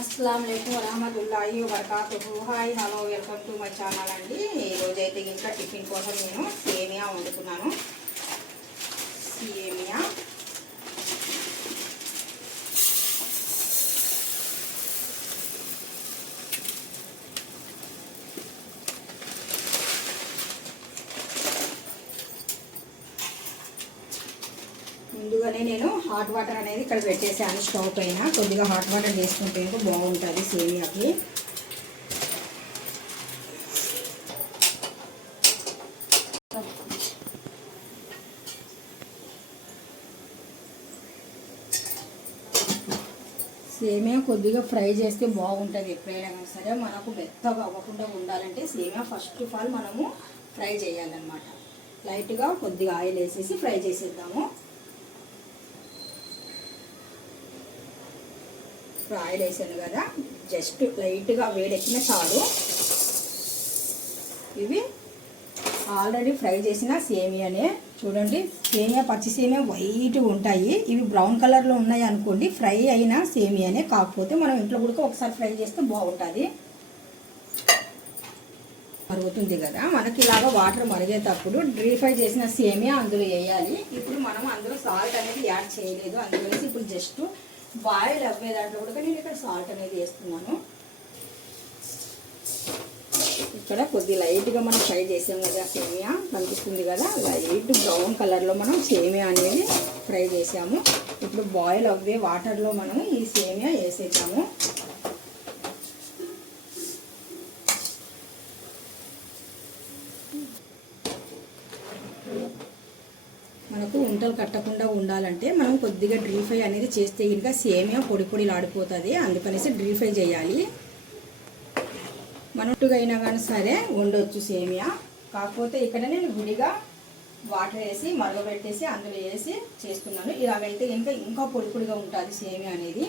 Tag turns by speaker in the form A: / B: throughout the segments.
A: అస్సలం వరహమతుల్లాహి వబర్కాతుహు. Hi hello welcome to my channel అండి. ఈరోజు అయితే ఇంకా టిఫిన్ కోసం నేను సేమియా వండుకున్నాను. సేమియా ముందుగానే నేను హాట్ వాటర్ అనేది ఇక్కడ పెట్టేసాను స్టవ్ పైన. కొద్దిగా హాట్ వాటర్ చేసుకుంటే బాగుంటుంది సేమియాకి సేమియా కొద్దిగా ఫ్రై చేస్తే బాగుంటుంది ఎప్పుడైనా సరే. మనకు మెత్తగా అవ్వకుండా ఉండాలంటే సేమియా ఫస్ట్ ఆఫ్ ఆల్ మనము ఫ్రై చేయాలన్నమాట. లైట్గా కొద్దిగా ఆయిల్ వేసేసి ఫ్రై చేసేద్దాము. ఇప్పుడు ఆయిల్ వేసాను కదా. జస్ట్ లైట్గా వేడెక్కిన చాలు. ఇవి ఆల్రెడీ ఫ్రై చేసిన సేమియానే. చూడండి సేమియా పచ్చి సేమియా వైట్గా ఉంటాయి. ఇవి బ్రౌన్ కలర్లో ఉన్నాయి అనుకోండి ఫ్రై అయిన సేమియానే. కాకపోతే మనం ఇంట్లో కూడా ఒకసారి ఫ్రై చేస్తే బాగుంటుంది. మరుగుతుంది కదా. మనకి ఇలాగా వాటర్ మరిగేటప్పుడు డ్రీ ఫ్రై చేసిన సేమియా అందులో వేయాలి. ఇప్పుడు మనం అందులో సాల్ట్ అనేది యాడ్ చేయలేదు. అందుకనేసి ఇప్పుడు జస్ట్ బాయిల్ అవ్వే దాంట్లో కూడా నేను ఇక్కడ సాల్ట్ అనేది వేస్తున్నాను. ఇక్కడ కొద్ది లైట్గా మనం ఫ్రై చేసాం కదా సేమియా కనిపిస్తుంది కదా? లైట్ బ్రౌన్ కలర్లో మనం సేమియా అనేది ఫ్రై చేసాము. ఇప్పుడు బాయిల్ అవ్వే వాటర్లో మనం ఈ సేమియా వేసేసాము మనకు ఉంటలు కట్టకుండా ఉండాలంటే మనం కొద్దిగా డ్రీ ఫ్రై అనేది చేస్తే ఇంకా సేమియా పొడి పొడిలాడిపోతుంది. అందుకనేసి డ్రీ ఫ్రై చేయాలి. మనట్టుగా అయినా కానీ సరే వండొచ్చు సేమియా. కాకపోతే ఇక్కడ నేను గుడిగా వాటర్ వేసి మరగబెట్టేసి అందులో వేసి చేస్తున్నాను. ఇలాగైతే ఇంకా ఇంకా పొడి పొడిగా ఉంటుంది సేమియా అనేది.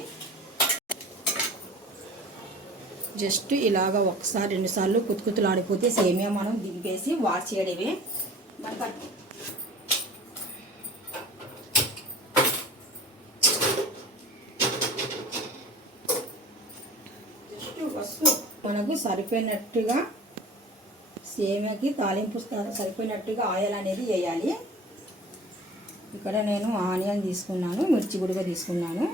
A: జస్ట్ ఇలాగ ఒకసారి రెండుసార్లు కుతుకుతులాడిపోతే సేమియా మనం దింపేసి వాష్ చేయడమే. మనకు పసుపు మనకు సరిపోయినట్టుగా సేమియాకి తాలింపు సరిపోయినట్టుగా ఆయిల్ అనేది వేయాలి. ఇక్కడ నేను ఆనియన్ తీసుకున్నాను మిర్చి గుడిగా తీసుకున్నాను.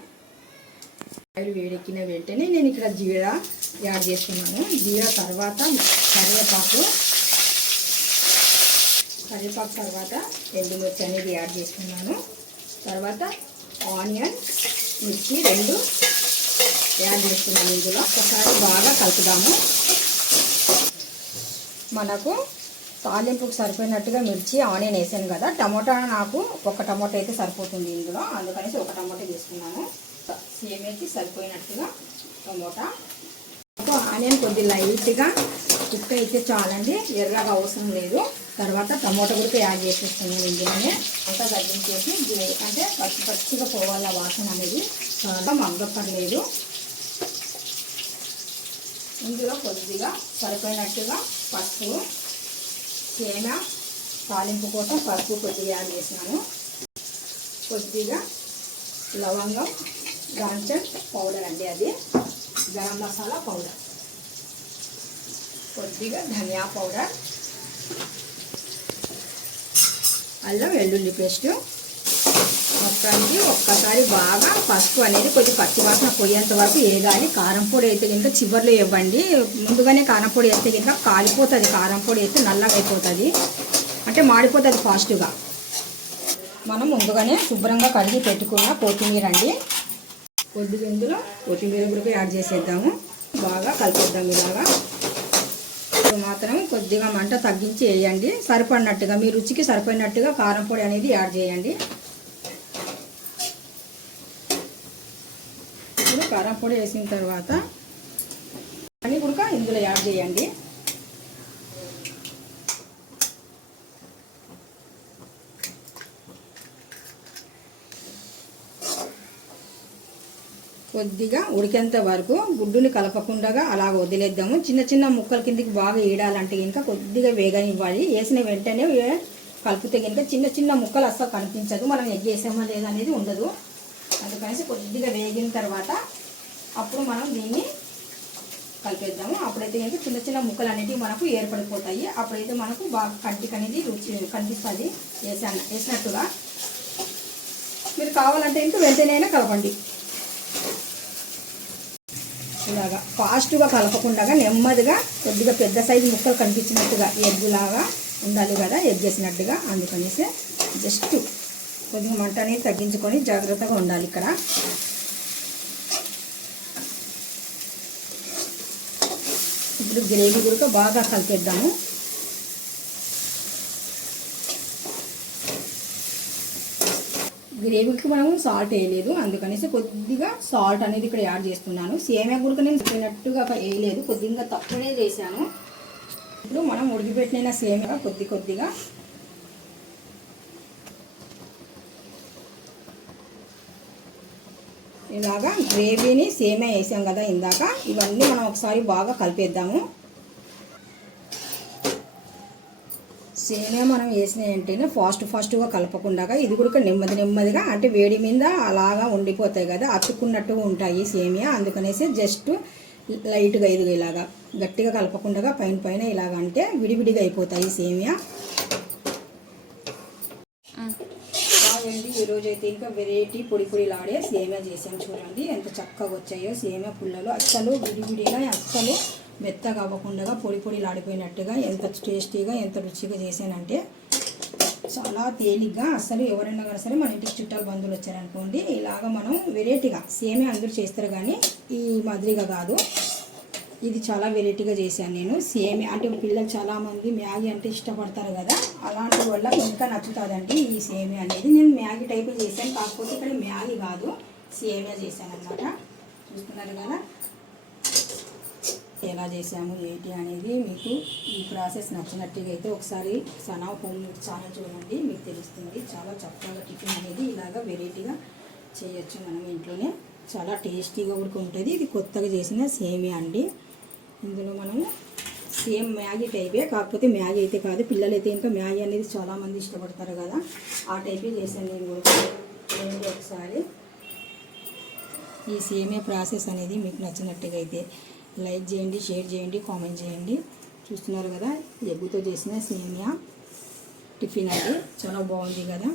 A: ఆయిల్ వేడెక్కిన వెంటనే నేను ఇక్కడ జీరా యాడ్ చేస్తున్నాను. జీరా తర్వాత కరివేపాకు కరివేపాకు తర్వాత ఎండుమిర్చి అనేది యాడ్ చేస్తున్నాను. తర్వాత ఆనియన్ మిర్చి రెండు యాడ్ చేస్తున్నాను ఇందులో? ఒకసారి బాగా కలుపుదాము. మనకు తాలింపుకు సరిపోయినట్టుగా మిర్చి ఆనియన్ వేసాను కదా. టమోటా నాకు ఒక టమోటా అయితే సరిపోతుంది ఇందులో. అందుకనేసి ఒక టమోటా తీసుకున్నాను సేమేకి సరిపోయినట్టుగా టమోటా. ఆనియన్ కొద్ది లైట్గా కుక్క అయితే చాలండి. ఎర్రగా అవసరం లేదు. తర్వాత టమోటా కూడా యాడ్ చేసేస్తున్నాను ఇందులోనే. అంతా తగ్గించేసి అంటే పచ్చి పచ్చిగా పోవాల వాసన అనేది చాలా మగ్గపడలేదు ఇందులో కొద్దిగా సరిపోయినట్టుగా పసుపు తేనె తాలింపు కోసం పసుపు కొద్దిగా యాడ్ చేసినాను కొద్దిగా లవంగం దాల్చన్ పౌడర్ అండి అది. గరం మసాలా పౌడర్. కొద్దిగా ధనియా పౌడర్. అల్లం వెల్లుల్లి పేస్టు. మొత్తానికి ఒక్కసారి బాగా పసుపు అనేది కొద్దిగా పచ్చివాసన పోయేంత వరకు వేయాలి కారం పొడి అయితే కనుక చివర్లో ఇవ్వండి. ముందుగానే కారం పొడి వేస్తే కనుక కాలిపోతుంది. కారం పొడి అయితే నల్లగా అయిపోతుంది. అంటే మాడిపోతుంది ఫాస్ట్గా. మనం ముందుగానే శుభ్రంగా కడిగి పెట్టుకున్న కొత్తిమీర అండి. కొద్దిగా ఇందులో కొత్తిమీర కూడా యాడ్ చేసేద్దాము. బాగా కలిపేద్దాం ఇలాగా. ఇప్పుడు మాత్రం కొద్దిగా మంట తగ్గించి వేయండి. సరిపడినట్టుగా మీ రుచికి సరిపోయినట్టుగా కారం పొడి అనేది యాడ్ చేయండి. కారం పొడి వేసిన తర్వాత అన్ని కూడా ఇందులో యాడ్ చేయండి. కొద్దిగా ఉడికేంత వరకు గుడ్డుని కలపకుండా అలా వదిలేద్దాము. చిన్న చిన్న ముక్కల కిందకి బాగా వేయడాలంటే కనుక కొద్దిగా వేగనివ్వాలి. వేసిన వెంటనే కలిపితే కనుక చిన్న చిన్న ముక్కలు అస్సలు కనిపించదు. మనం ఎగ్ వేసామా లేదా అనేది ఉండదు. అందుకనేసి కొద్దిగా వేగిన తర్వాత అప్పుడు మనం దీన్ని కలిపేద్దాము. అప్పుడైతే ఏంటి చిన్న చిన్న ముక్కలు అనేవి మనకు ఏర్పడిపోతాయి. అప్పుడైతే మనకు బాగా కంటికి అనేది రుచి కనిపిస్తుంది. వేసాను వేసినట్టుగా. మీరు కావాలంటే ఇంకా వెంటనే కలపండి. ఇలాగా ఫాస్ట్గా కలపకుండా నెమ్మదిగా కొద్దిగా పెద్ద సైజు ముక్కలు కనిపించినట్టుగా ఎగ్గులాగా ఉండాలి కదా ఎగ్ చేసినట్టుగా. అందుకనేసి జస్ట్ కొద్దిగా మంట అనేది తగ్గించుకొని జాగ్రత్తగా ఉండాలి ఇక్కడ. ఇప్పుడు గ్రేవీ కూడా బాగా కలిపేద్దాము. గ్రేవీకి మనం సాల్ట్ వేయలేదు అందుకనేసి కొద్దిగా సాల్ట్ అనేది ఇక్కడ యాడ్ చేస్తున్నాను. సేమే గుడక నేను చెప్పినట్టుగా వేయలేదు కొద్దిగా తక్కువనే చేశాను. ఇప్పుడు మనం ఉడికిపెట్టిన సేమియా కొద్ది కొద్దిగా ఇలాగా గ్రేవీని సేమే వేసాం కదా ఇందాక. ఇవన్నీ మనం ఒకసారి బాగా కలిపేద్దాము. సేమియా మనం వేసిన వెంటనే ఫాస్ట్ ఫాస్ట్గా కలపకుండా ఇది కూడా నెమ్మది నెమ్మదిగా అంటే వేడి మీద అలాగా ఉండిపోతాయి కదా అతుక్కున్నట్టుగా ఉంటాయి సేమియా అందుకనేసి జస్ట్ లైట్గా ఇది ఇలాగా గట్టిగా కలపకుండా పైన పైన ఇలాగ అంటే విడివిడిగా అయిపోతాయి సేమియా ఈరోజు అయితే ఇంకా వెరైటీ పొడి పొడిలాడే సేమియా చేసాను చూడండి. ఎంత చక్కగా వచ్చాయో సేమియా పుల్లలు. అస్సలు విడివిడిగా అస్సలు మెత్తగా అవ్వకుండా పొడి పొడిలాడిపోయినట్టుగా ఎంత టేస్టీగా ఎంత రుచిగా చేశానంటే చాలా తేలిగ్గా అసలు ఎవరైనా కానీ సరే మన ఇంటికి చుట్టాలు బంధువులు వచ్చారనుకోండి ఇలాగ మనం వెరైటీగా సేమే అందరూ చేస్తారు కానీ ఈ మాదిరిగా కాదు. ఇది చాలా వెరైటీగా చేశాను నేను. సేమే అంటే పిల్లలు చాలామంది మ్యాగీ అంటే ఇష్టపడతారు కదా అలాంటి వల్ల ఇంకా నచ్చుతుందండి ఈ సేమి అనేది. నేను మ్యాగీ టైప్ చేశాను కాకపోతే ఇక్కడ మ్యాగీ కాదు సేమియా చేశాను అనమాట చూస్తున్నారు కదా ఎలా చేసాము ఏంటి అనేది మీకు ఈ ప్రాసెస్ నచ్చినట్టుగా అయితే ఒకసారి సనా హోమ్ ఛానల్ చూడండి మీకు తెలుస్తుంది. చాలా చక్కగా టిఫిన్ అనేది ఇలాగా వెరైటీగా చేయొచ్చు మనం ఇంట్లోనే. చాలా టేస్టీగా కూడా ఉంటుంది. ఇది కొత్తగా చేసిన సేమియా అండి. ఇందులో మనము సేమ్ మ్యాగీ టైపే కాకపోతే మ్యాగీ అయితే కాదు. పిల్లలు అయితే ఇంకా మ్యాగీ అనేది చాలామంది ఇష్టపడతారు కదా. ఆ టైపే చేశాను నేను కూడా. ఒకసారి. ఈ సేమియా ప్రాసెస్ అనేది మీకు నచ్చినట్టుగా అయితే లైక్ చేయండి షేర్ చేయండి కామెంట్ చేయండి. చూస్తున్నారు కదా ఎగ్గుతో చేసిన సేమియా టిఫిన్ అది. చాలా బాగుంది కదా.